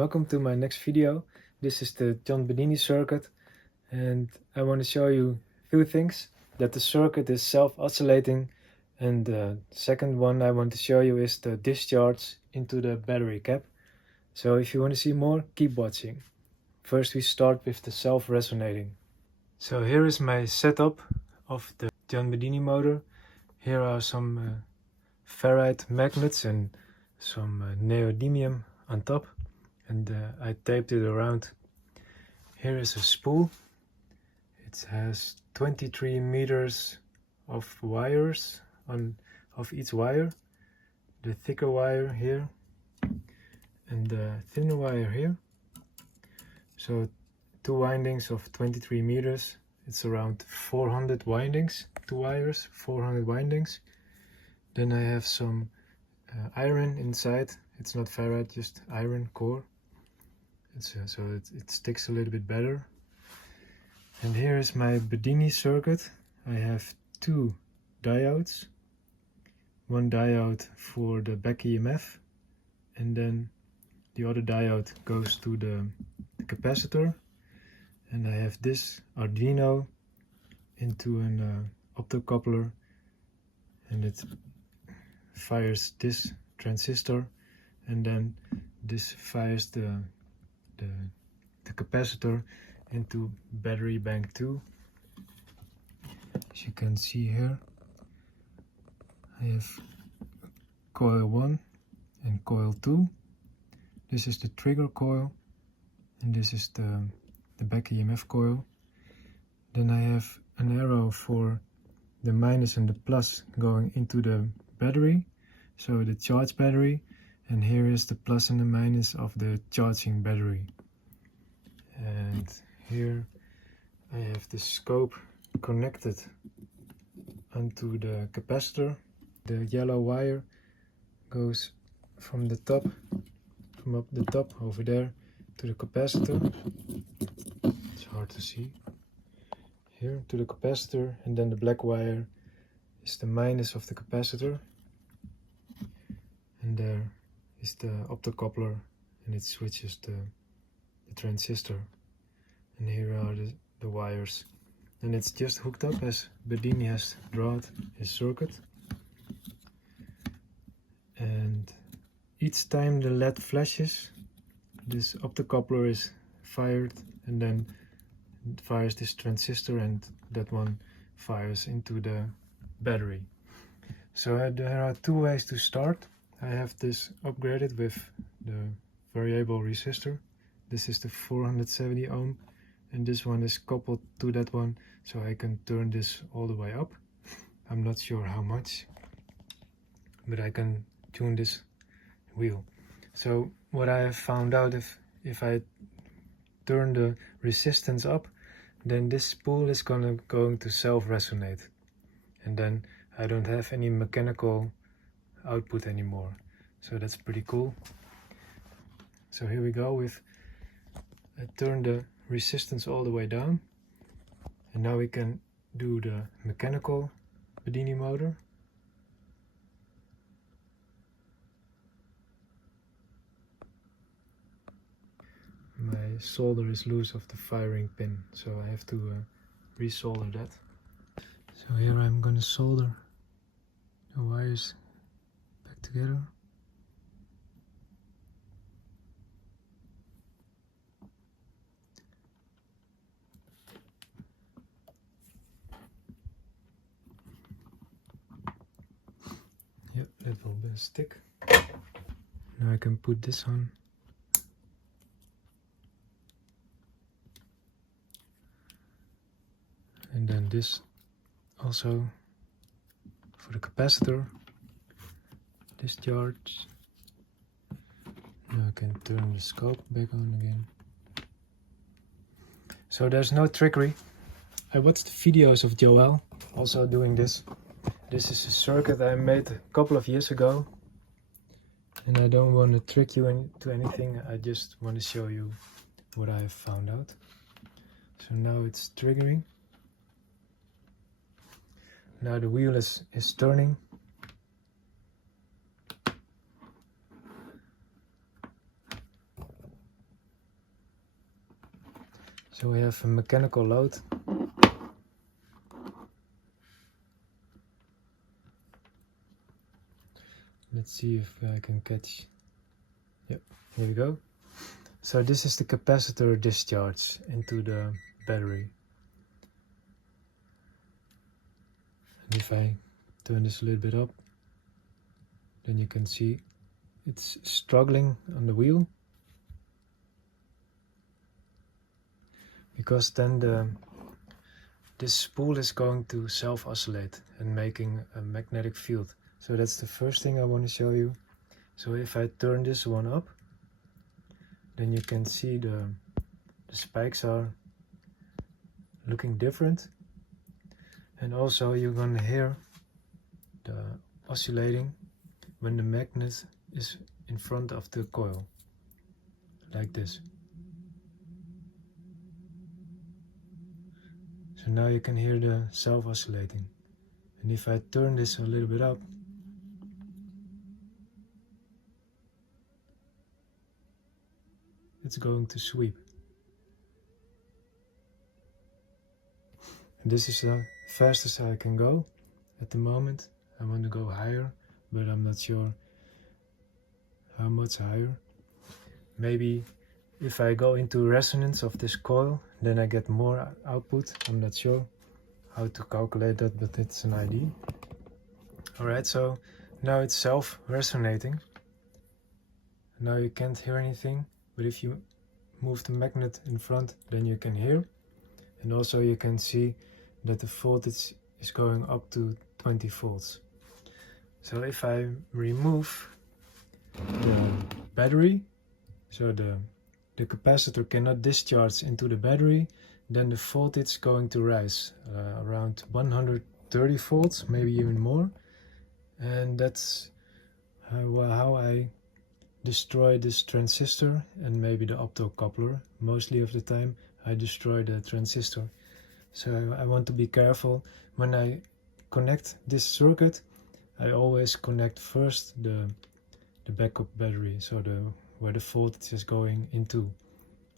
Welcome to my next video. This is the John Bedini circuit, and I want to show you a few things. That the circuit is self-oscillating, and the second one I want to show you is the discharge into the battery cap. So if you want to see more, keep watching. First we start with the self-resonating. So here is my setup of the John Bedini motor. Here are some ferrite magnets and some neodymium on top, and I taped it around. Here is a spool. It has 23 meters of wires of each wire. The thicker wire here and the thinner wire here. So two windings of 23 meters. It's around 400 windings. Two wires, 400 windings. Then I have some iron inside. It's not ferrite, just iron core. So it sticks a little bit better. And here is my Bedini circuit. I have two diodes. One diode for the back EMF, and then the other diode goes to the capacitor. And I have this Arduino into an optocoupler, and it fires this transistor, and then this fires the capacitor into battery bank 2. As you can see here, I have coil 1 and coil 2. This is the trigger coil, and this is the back EMF coil. Then I have an arrow for the minus and the plus going into the battery, so the charge battery, and here is the plus and the minus of the charging battery. And here I have the scope connected onto the capacitor. The yellow wire goes from the top, from up the top over there to the capacitor. It's hard to see. Here to the capacitor, and then the black wire is the minus of the capacitor. And there is the optocoupler, and it switches the transistor. And here are the wires. And it's just hooked up as Bedini has drawn his circuit. And each time the LED flashes, this optocoupler is fired, and then it fires this transistor, and that one fires into the battery. So there are two ways to start. I have this upgraded with the variable resistor. This is the 470 ohm, and this one is coupled to that one, so I can turn this all the way up. I'm not sure how much, but I can tune this wheel. So what I have found out, if I turn the resistance up, then this spool is going to self-resonate, and then I don't have any mechanical output anymore. So that's pretty cool. So here we go I turn the resistance all the way down, and now we can do the mechanical Bedini motor. My solder is loose of the firing pin, so I have to resolder that. So here I'm gonna solder the wires back together. Yep, that will stick. Now I can put this on. And then this also for the capacitor, discharge. Now I can turn the scope back on again. So there's no trickery. I watched videos of Joel also doing this. This is a circuit I made a couple of years ago, and I don't want to trick you into anything. I just want to show you what I have found out. So now it's triggering. Now the wheel is turning. So we have a mechanical load. Let's see if I can catch. Yep, here we go. So this is the capacitor discharge into the battery. And if I turn this a little bit up, then you can see it's struggling on the wheel. Because then this spool is going to self-oscillate and making a magnetic field. So that's the first thing I want to show you. So if I turn this one up, then you can see the spikes are looking different. And also you're going to hear the oscillating when the magnet is in front of the coil, like this. So now you can hear the self-oscillating. And if I turn this a little bit up, it's going to sweep. And this is the fastest I can go at the moment. I want to go higher, but I'm not sure how much higher. Maybe if I go into resonance of this coil, then I get more output. I'm not sure how to calculate that, but it's an idea. Alright, so now it's self-resonating. Now you can't hear anything, but if you move the magnet in front, then you can hear. And also you can see that the voltage is going up to 20 volts. So if I remove the battery, so the capacitor cannot discharge into the battery, then the voltage is going to rise around 130 volts, maybe even more. And that's how I destroy this transistor and maybe the optocoupler. Mostly of the time I destroy the transistor. So I want to be careful when I connect this circuit. I always connect first the backup battery, so where the voltage is going into.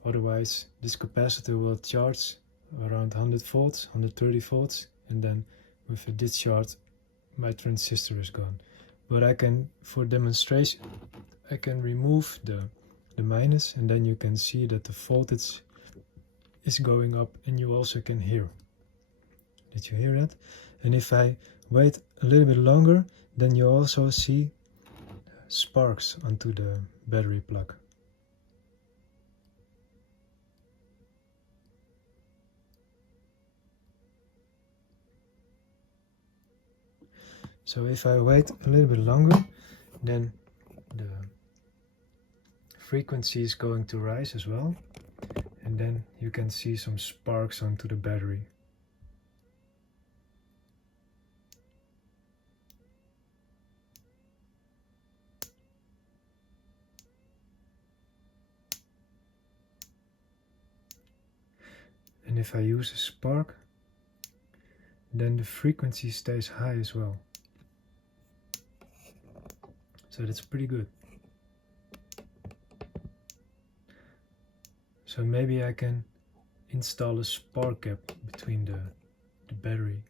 Otherwise this capacitor will charge around 100 volts, 130 volts, and then with a discharge my transistor is gone. But I can, for demonstration, I can remove the minus, and then you can see that the voltage is going up, and you also can hear. Did you hear that? And if I wait a little bit longer, then you also see sparks onto the battery plug. So if I wait a little bit longer, then the frequency is going to rise as well, and then you can see some sparks onto the battery. And if I use a spark, then the frequency stays high as well. So that's pretty good. So maybe I can install a spark gap between the battery.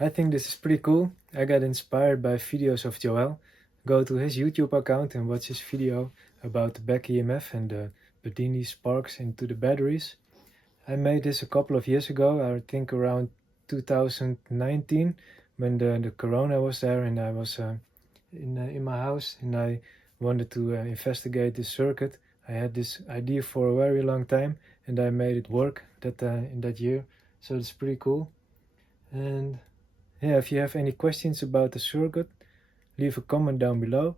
I think this is pretty cool. I got inspired by videos of Joel. Go to his YouTube account and watch his video about the back EMF and the Bedini sparks into the batteries. I made this a couple of years ago, I think around 2019, when the corona was there, and I was in my house and I wanted to investigate this circuit. I had this idea for a very long time and I made it work in that year, so it's pretty cool. And yeah, if you have any questions about the circuit, leave a comment down below.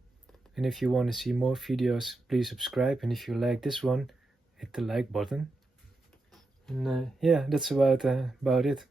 And if you want to see more videos, please subscribe, and if you like this one, hit the like button. And yeah, that's about it.